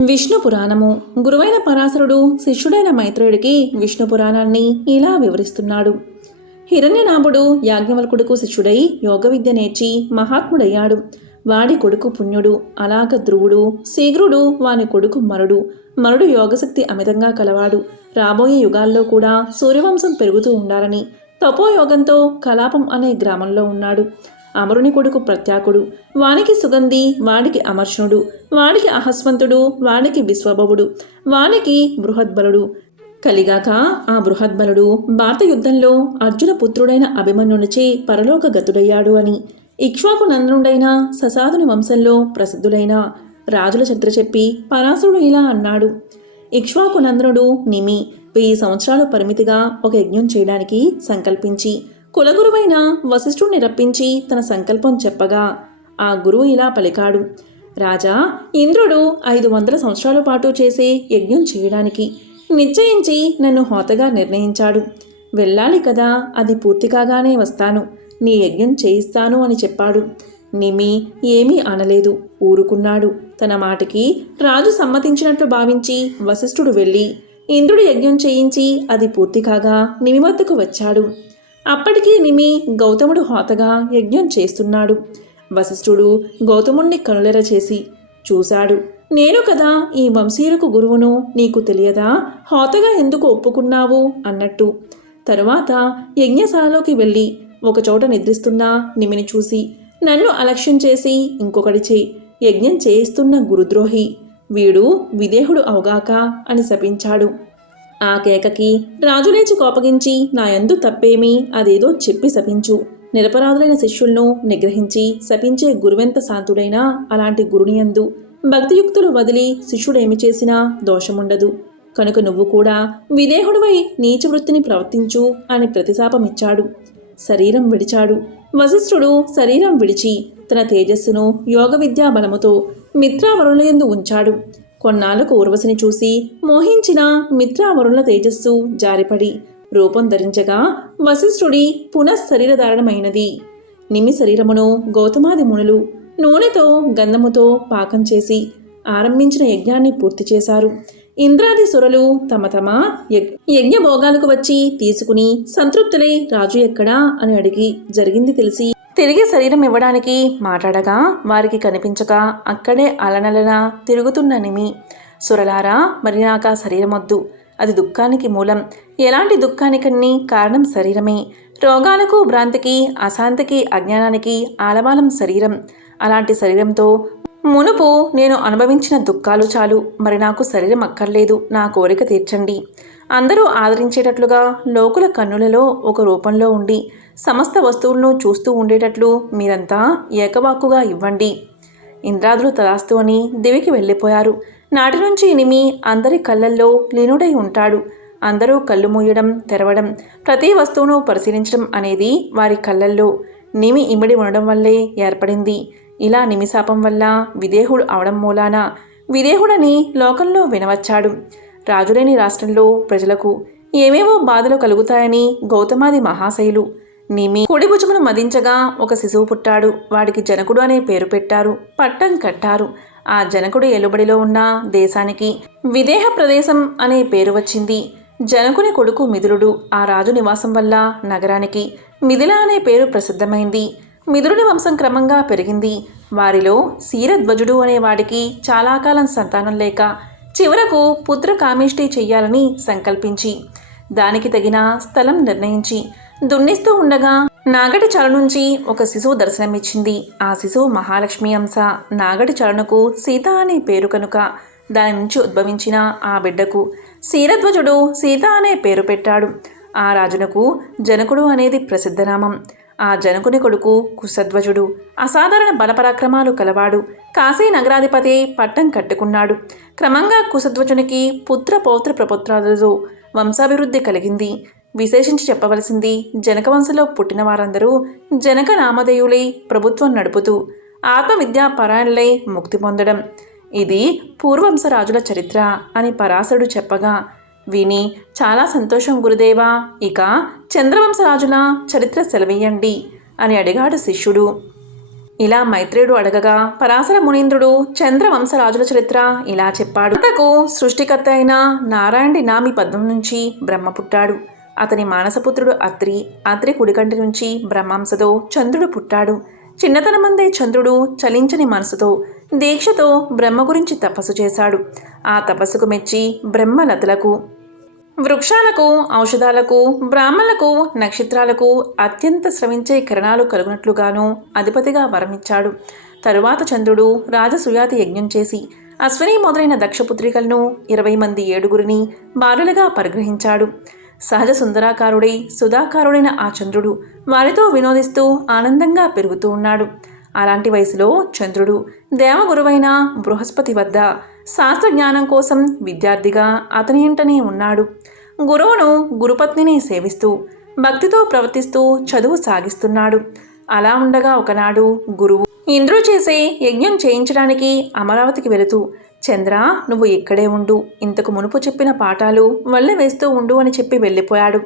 విష్ణు పురాణము. గురువైన పరాశరుడు శిష్యుడైన మైత్రేయుడికి విష్ణు పురాణాన్ని ఇలా వివరిస్తున్నాడు. హిరణ్యనాభుడు యాజ్ఞవల్కుడుకు శిష్యుడై యోగ విద్య నేర్చి మహాత్ముడయ్యాడు. వాడి కొడుకు పుణ్యుడు, అలాగ ధ్రువుడు, శీఘ్రుడు వాని కొడుకు మరుడు. మరుడు యోగశక్తి అమితంగా కలవాడు. రాబోయే యుగాల్లో కూడా సూర్యవంశం పెరుగుతూ ఉండాలని తపోయోగంతో కలాపం అనే గ్రామంలో ఉన్నాడు. అమరుని కొడుకు ప్రత్యాకుడు, వానికి సుగంధి, వాడికి అమర్షణుడు, వాడికి అహస్వంతుడు, వాడికి విశ్వభవుడు, వానికి బృహద్బలుడు. కలిగాక ఆ బృహద్బలుడు భారత యుద్ధంలో అర్జున పుత్రుడైన అభిమన్యునిచే పరలోక గతుడయ్యాడు అని ఇక్ష్వాకు నందనుడైన ససాదుని వంశంలో ప్రసిద్ధులైన రాజుల చరిత్ర చెప్పి పరాశరుడు ఇలా అన్నాడు. ఇక్ష్వాకు నందనుడు నిమి 1000 సంవత్సరాలు పరిమితిగా ఒక యజ్ఞం చేయడానికి సంకల్పించి కులగురువైన వశిష్ఠుణ్ణి రప్పించి తన సంకల్పం చెప్పగా ఆ గురువు ఇలా పలికాడు. రాజా, ఇంద్రుడు 500 సంవత్సరాల పాటు చేసే యజ్ఞం చేయడానికి నిశ్చయించి నన్ను హోతగా నిర్ణయించాడు. వెళ్ళాలి కదా, అది పూర్తి కాగానే వస్తాను, నీ యజ్ఞం చేయిస్తాను అని చెప్పాడు. నిమి ఏమీ అనలేదు, ఊరుకున్నాడు. తన మాటకి రాజు సమ్మతించినట్లు భావించి వశిష్ఠుడు వెళ్ళి ఇంద్రుడి యజ్ఞం చేయించి అది పూర్తి కాగా నిమి వద్దకు వచ్చాడు. అప్పటికీ నిమి గౌతముడు హోతగా యజ్ఞం చేస్తున్నాడు. వశిష్ఠుడు గౌతముణ్ణి కనులెర చేసి చూశాడు. నేను కదా ఈ వంశీయులకు గురువును, నీకు తెలియదా, హోతగా ఎందుకు ఒప్పుకున్నావు అన్నట్టు. తరువాత యజ్ఞశాలలోకి వెళ్ళి ఒకచోట నిద్రిస్తున్న నిమిని చూసి నన్ను అలక్ష్యం చేసి ఇంకొకడిచే యజ్ఞం చేయిస్తున్న గురుద్రోహి, వీడు విదేహుడు అవగాక అని శపించాడు. ఆ కేకకి రాజులేచి కోపగించి నా యందు తప్పేమీ, అదేదో చెప్పి శపించు. నిరపరాధులైన శిష్యులను నిగ్రహించి శపించే గురువెంత శాంతుడైనా అలాంటి గురునియందు భక్తియుక్తులు వదిలి శిష్యుడేమి చేసినా దోషముండదు. కనుక నువ్వు కూడా విదేహుడివై నీచ వృత్తిని ప్రవర్తించు అని ప్రతిశాపమిచ్చాడు. శరీరం విడిచాడు. వశిష్ఠుడు శరీరం విడిచి తన తేజస్సును యోగ విద్యా బలముతో మిత్రావరులయందు ఉంచాడు. కొన్నాళ్లకు ఊర్వశిని చూసి మోహించిన మిత్రావరుల తేజస్సు జారిపడి రూపం ధరించగా వశిష్ఠుడి పునఃశరీరధారణమైనది. నిమి శరీరమును గౌతమాది మునులు నూనెతో గంధముతో పాకం చేసి ఆరంభించిన యజ్ఞాన్ని పూర్తి చేశారు. ఇంద్రాది సురలు తమ తమ యజ్ఞభోగాలకు వచ్చి తీసుకుని సంతృప్తులై రాజు ఎక్కడా అని అడిగి జరిగింది తెలిసి తిరిగి శరీరం ఇవ్వడానికి మాట్లాడగా వారికి కనిపించక అక్కడే అలనలన తిరుగుతున్న నిమి, సురలారా, మరి నాకా శరీరమొద్దు, అది దుఃఖానికి మూలం. ఎలాంటి దుఃఖానికన్నీ కారణం శరీరమే. రోగాలకు, భ్రాంతికి, అశాంతికి, అజ్ఞానానికి ఆలవాలం శరీరం. అలాంటి శరీరంతో మునుపు నేను అనుభవించిన దుఃఖాలు చాలు, మరి నాకు శరీరం అక్కర్లేదు, నా కోరిక తీర్చండి. అందరూ ఆదరించేటట్లుగా లోకుల కన్నులలో ఒక రూపంలో ఉండి సమస్త వస్తువులను చూస్తూ ఉండేటట్లు మీరంతా ఏకవాక్కుగా ఇవ్వండి. ఇంద్రాదులు తదాస్తు అని దివికి వెళ్ళిపోయారు. నాటి నుంచి నిమి అందరి కళ్ళల్లో లీనుడై ఉంటాడు. అందరూ కళ్ళు మూయడం, తెరవడం, ప్రతి వస్తువును పరిశీలించడం అనేది వారి కళ్ళల్లో నిమి ఇమిడి ఉండడం వల్లే ఏర్పడింది. ఇలా నిమిశాపం వల్ల విదేహుడు అవడం మూలాన విదేహుడని లోకంలో వినవచ్చాడు. రాజులేని రాష్ట్రంలో ప్రజలకు ఏవేవో బాధలు కలుగుతాయని గౌతమాది మహాశయులు నిమి కుడిభుజమును మదించగా ఒక శిశువు పుట్టాడు. వాడికి జనకుడు అనే పేరు పెట్టారు, పట్టం కట్టారు. ఆ జనకుడు ఏలుబడిలో ఉన్న దేశానికి విదేహ ప్రదేశం అనే పేరు వచ్చింది. జనకుని కొడుకు మిథులుడు. ఆ రాజు నివాసం వల్ల నగరానికి మిథిల అనే పేరు ప్రసిద్ధమైంది. మిథులుని వంశం క్రమంగా పెరిగింది. వారిలో శీరధ్వజుడు అనేవాడికి చాలా కాలం సంతానం లేక చివరకు పుత్ర కామేష్టి చెయ్యాలని సంకల్పించి దానికి తగిన స్థలం నిర్ణయించి దున్నిస్తూ ఉండగా నాగటి చల నుంచి ఒక శిశువు దర్శనమిచ్చింది. ఆ శిశువు మహాలక్ష్మి అంశ. నాగటి చలనకు సీత అనే పేరు కనుక దాని నుంచి ఉద్భవించిన ఆ బిడ్డకు శీరధ్వజుడు సీత అనే పేరు పెట్టాడు. ఆ రాజునకు జనకుడు అనేది ప్రసిద్ధనామం. ఆ జనకుని కొడుకు కుశధ్వజుడు అసాధారణ బలపరాక్రమాలు కలవాడు. కాశీ నగరాధిపతి పట్టం కట్టుకున్నాడు. క్రమంగా కుశధ్వజునికి పుత్ర పౌత్ర ప్రపుత్రాదులతో వంశాభివృద్ధి కలిగింది. విశేషించి చెప్పవలసింది, జనక వంశంలో పుట్టిన వారందరూ జనక నామధేయులై ప్రభుత్వం నడుపుతూ ఆత్మవిద్యా పరాయణులై ముక్తి పొందడం. ఇది పూర్వంశ రాజుల చరిత్ర అని పరాశరుడు చెప్పగా విని చాలా సంతోషం గురుదేవా, ఇక చంద్రవంశరాజుల చరిత్ర సెలవీయండి అని అడిగాడు శిష్యుడు. ఇలా మైత్రేయుడు అడగగా పరాశర మునీంద్రుడు చంద్రవంశరాజుల చరిత్ర ఇలా చెప్పాడు. అంతకు సృష్టికర్త అయిన నారాయణుడి నామి పద్మం నుంచి బ్రహ్మ పుట్టాడు. అతని మానసపుత్రుడు అత్రి. అత్రి కుడికంటి నుంచి బ్రహ్మాంశతో చంద్రుడు పుట్టాడు. చిన్నతనమందే చంద్రుడు చలించని మనసుతో దీక్షతో బ్రహ్మ గురించి తపస్సు చేశాడు. ఆ తపస్సుకు మెచ్చి బ్రహ్మలతలకు, వృక్షాలకు, ఔషధాలకు, బ్రాహ్మణులకు, నక్షత్రాలకు అత్యంత స్రవించే కిరణాలు కలుగునట్లుగాను అధిపతిగా వరమిచ్చాడు. తరువాత చంద్రుడు రాజసుయాతి యజ్ఞం చేసి అశ్విని మొదలైన దక్షపుత్రికలను 20 మంది ఏడుగురిని బాలులుగా పరిగ్రహించాడు. సహజ సుందరాకారుడై సుధాకారుడైన ఆ చంద్రుడు వారితో వినోదిస్తూ ఆనందంగా పెరుగుతూ ఉన్నాడు. అలాంటి వయసులో చంద్రుడు దేవగురువైన బృహస్పతి వద్ద శాస్త్రజ్ఞానం కోసం విద్యార్థిగా అతని ఇంటనే ఉన్నాడు. గురువును, గురుపత్నిని సేవిస్తూ భక్తితో ప్రవర్తిస్తూ చదువు సాగిస్తున్నాడు. అలా ఉండగా ఒకనాడు గురువు ఇంద్రుడు చేసే యజ్ఞం చేయించడానికి అమరావతికి వెళుతూ, చంద్ర, నువ్వు ఇక్కడే ఉండు, ఇంతకు మునుపు చెప్పిన పాఠాలు వల్లె వేస్తూ ఉండు అని చెప్పి వెళ్ళిపోయాడు.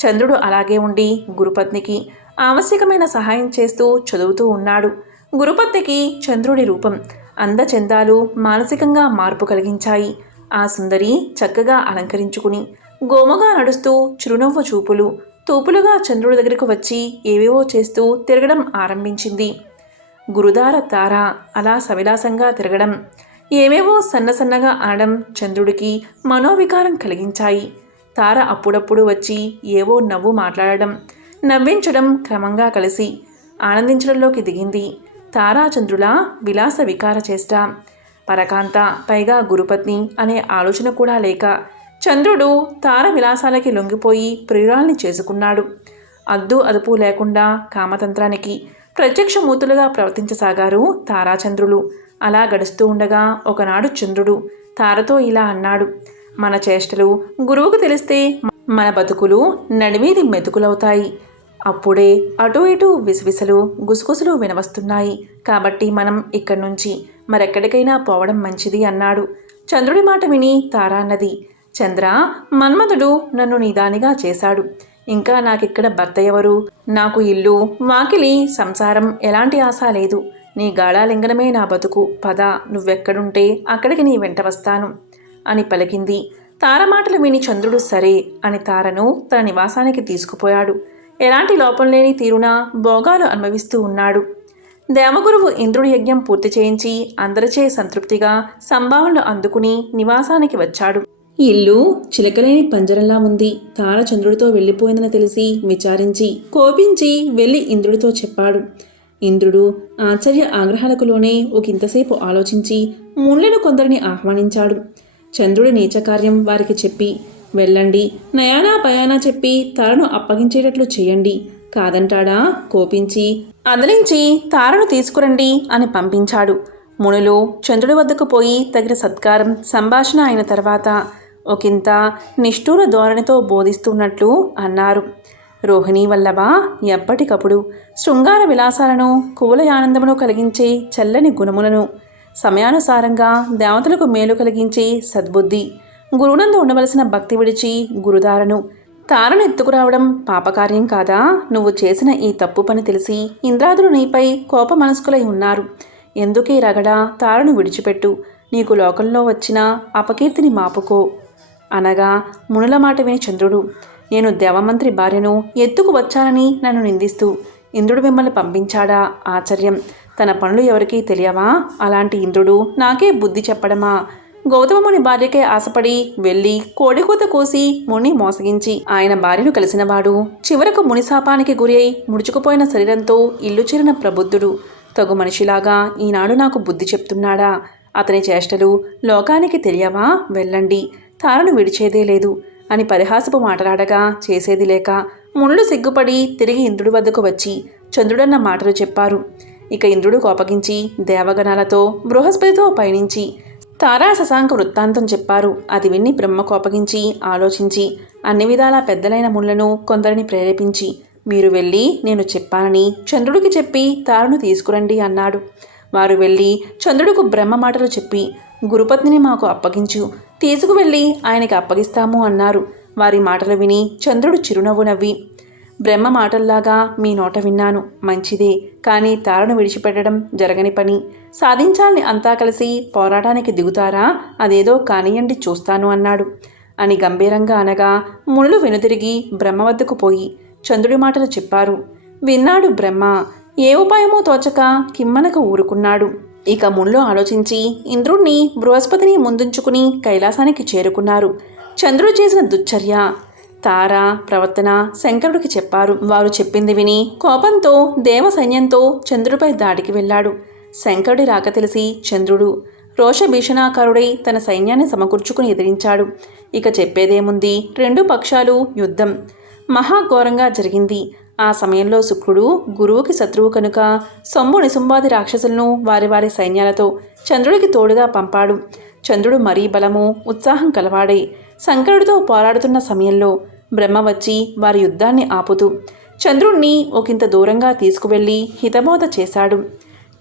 చంద్రుడు అలాగే ఉండి గురుపత్నికి ఆవశ్యకమైన సహాయం చేస్తూ చదువుతూ ఉన్నాడు. గురుపత్నికి చంద్రుడి రూపం, అందచందాలు మానసికంగా మార్పు కలిగించాయి. ఆ సుందరి చక్కగా అలంకరించుకుని గోముగా నడుస్తూ చిరునవ్వు చూపులు తూపులుగా చంద్రుడి దగ్గరకు వచ్చి ఏవేవో చేస్తూ తిరగడం ఆరంభించింది. గురుదార తార అలా సవిలాసంగా తిరగడం, ఏవేవో సన్నసన్నగా అనడం చంద్రుడికి మనోవికారం కలిగించాయి. తార అప్పుడప్పుడు వచ్చి ఏవో నవ్వు మాట్లాడడం, నవ్వించడం క్రమంగా కలిసి ఆనందించడంలోకి దిగింది. తారాచంద్రుల విలాస వికార చేష్ట. పరకాంత, పైగా గురుపత్ని అనే ఆలోచన కూడా లేక చంద్రుడు తార విలాసాలకి లొంగిపోయి ప్రియురాల్ని చేసుకున్నాడు. అద్దు అదుపు లేకుండా కామతంత్రానికి ప్రత్యక్షమూర్తులుగా ప్రవర్తించసాగారు తారాచంద్రులు. అలా గడుస్తూ ఉండగా ఒకనాడు చంద్రుడు తారతో ఇలా అన్నాడు, మన చేష్టలు గురువుకు తెలిస్తే మన బతుకులు నడివీధి మెతుకులవుతాయి. అప్పుడే అటు ఇటు విసవిసలు గుసగుసలు వినవస్తున్నాయి. కాబట్టి మనం ఇక్కడి నుంచి మరెక్కడికైనా పోవడం మంచిది అన్నాడు. చంద్రుడి మాట విని తారా అన్నది, చంద్ర, మన్మధుడు నన్ను నీదానిగా చేశాడు. ఇంకా నాకిక్కడ భర్త ఎవరు? నాకు ఇల్లు, వాకిలి, సంసారం ఎలాంటి ఆశ లేదు. నీ గాఢాలింగనమే నా బతుకు. పద, నువ్వెక్కడుంటే అక్కడికి నీ వెంట వస్తాను అని పలికింది. తార మాటలు విని చంద్రుడు సరే అని తారను తన నివాసానికి తీసుకుపోయాడు. ఎలాంటి లోపం లేని తీరున భోగాలు అనుభవిస్తూ ఉన్నాడు. దేవగురువు ఇంద్రుడి యజ్ఞం పూర్తి చేయించి అందరిచే సంతృప్తిగా సంభావనలు అందుకుని నివాసానికి వచ్చాడు. ఇల్లు చిలకలేని పంజరంలా ఉంది. తార చంద్రుడితో వెళ్ళిపోయిందని తెలిసి విచారించి కోపించి వెళ్ళి ఇంద్రుడితో చెప్పాడు. ఇంద్రుడు ఆశ్చర్య ఆగ్రహాలకు లోనే ఒకంతసేపు ఆలోచించి ముళ్ళను కొందరిని ఆహ్వానించాడు. చంద్రుడి నీచకార్యం వారికి చెప్పి, వెళ్ళండి, నయానా పయానా చెప్పి తారను అప్పగించేటట్లు చేయండి. కాదంటాడా? కోపించి అదలించి తారను తీసుకురండి అని పంపించాడు. మునులు చంద్రుడి వద్దకు పోయి తగిన సత్కారం సంభాషణ అయిన తర్వాత ఒకంత నిష్ఠూర ధోరణితో బోధిస్తున్నట్లు అన్నారు. రోహిణీ వల్లభ, ఎప్పటికప్పుడు శృంగార విలాసాలను, కువలయానందమును కలిగించే చల్లని గుణములను, సమయానుసారంగా దేవతలకు మేలు కలిగించే సద్బుద్ధి, గురువునందు ఉండవలసిన భక్తి విడిచి గురుదారను, తారను ఎత్తుకురావడం పాపకార్యం కాదా? నువ్వు చేసిన ఈ తప్పు పని తెలిసి ఇంద్రాదులు నీపై కోప మనస్కులై ఉన్నారు. ఎందుకే రగడా, తారను విడిచిపెట్టు. నీకు లోకంలో వచ్చిన అపకీర్తిని మాపుకో అనగా మునుల మాట విని చంద్రుడు, నేను దేవమంత్రి భార్యను ఎత్తుకు వచ్చానని నన్ను నిందిస్తూ ఇంద్రుడు మిమ్మల్ని పంపించాడా? ఆశ్చర్యం. తన పనులు ఎవరికీ తెలియవా? అలాంటి ఇంద్రుడు నాకే బుద్ధి చెప్పడమా? గౌతముని భార్యకే ఆశపడి వెళ్ళి కోడికూత కోసి ముని మోసగించి ఆయన భార్యను కలిసినవాడు చివరకు మునిశాపానికి గురి అయి ముడుచుకుపోయిన శరీరంతో ఇల్లు చేరిన ప్రబుద్ధుడు తగు మనిషిలాగా ఈనాడు నాకు బుద్ధి చెప్తున్నాడా? అతని చేష్టలు లోకానికి తెలియవా? వెళ్ళండి, తారను విడిచేదే లేదు అని పరిహాసపు మాటలాడగా చేసేది లేక మునులు సిగ్గుపడి తిరిగి ఇంద్రుడి వద్దకు వచ్చి చంద్రుడన్న మాటలు చెప్పారు. ఇక ఇంద్రుడు కోపగించి దేవగణాలతో బృహస్పతితో పయనించి తారా శశాంక వృత్తాంతం చెప్పారు. అది విన్ని బ్రహ్మ కోపగించి ఆలోచించి అన్ని విధాలా పెద్దలైన మునులను కొందరిని ప్రేరేపించి, మీరు వెళ్ళి నేను చెప్పానని చంద్రుడికి చెప్పి తారను తీసుకురండి అన్నాడు. వారు వెళ్ళి చంద్రుడికి బ్రహ్మ మాటలు చెప్పి, గురుపత్నిని మాకు అప్పగించు, తీసుకువెళ్ళి ఆయనకి అప్పగిస్తాము అన్నారు. వారి మాటలు విని చంద్రుడు చిరునవ్వు నవ్వి, బ్రహ్మ మాటల్లాగా మీ నోట విన్నాను, మంచిదే. కానీ తారను విడిచిపెట్టడం జరగని పని. సాధించాలని అంతా కలిసి పోరాటానికి దిగుతారా? అదేదో కానియండి, చూస్తాను అన్నాడు అని గంభీరంగా అనగా మునులు వెనుతిరిగి బ్రహ్మ వద్దకు పోయి చంద్రుడి మాటలు చెప్పారు. విన్నాడు బ్రహ్మ. ఏ ఉపాయమో తోచక కిమ్మనక ఊరుకున్నాడు. ఇక మునులు ఆలోచించి ఇంద్రుణ్ణి బృహస్పతిని ముందుంచుకుని కైలాసానికి చేరుకున్నారు. చంద్రుడు చేసిన దుశ్చర్య, తార ప్రవర్తన శంకరుడికి చెప్పారు. వారు చెప్పింది విని కోపంతో దేవ సైన్యంతో చంద్రుడిపై దాడికి వెళ్ళాడు. శంకరుడి రాక తెలిసి చంద్రుడు రోషభీషణాకారుడై తన సైన్యాన్ని సమకూర్చుకుని ఎదిరించాడు. ఇక చెప్పేదేముంది, రెండు పక్షాలు యుద్ధం మహాఘోరంగా జరిగింది. ఆ సమయంలో శుక్రుడు గురువుకి శత్రువు కనుక సొమ్ము నిసుంబాది రాక్షసులను వారి వారి సైన్యాలతో చంద్రుడికి తోడుగా పంపాడు. చంద్రుడు మరీ బలము ఉత్సాహం కలవాడై శంకరుడితో పోరాడుతున్న సమయంలో బ్రహ్మ వచ్చి వారి యుద్ధాన్ని ఆపుతూ చంద్రుణ్ణి ఒకంత దూరంగా తీసుకువెళ్ళి హితబోధ చేశాడు.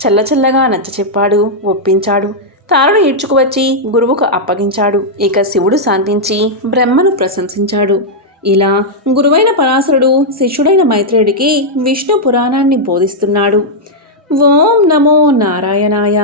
చల్లచల్లగా నచ్చచెప్పాడు, ఒప్పించాడు. తారను ఈడ్చుకువచ్చి గురువుకు అప్పగించాడు. ఇక శివుడు శాంతించి బ్రహ్మను ప్రశంసించాడు. ఇలా గురువైన పరాశరుడు శిష్యుడైన మైత్రేయుడికి విష్ణు పురాణాన్ని బోధిస్తున్నాడు. ఓం నమో నారాయణాయ.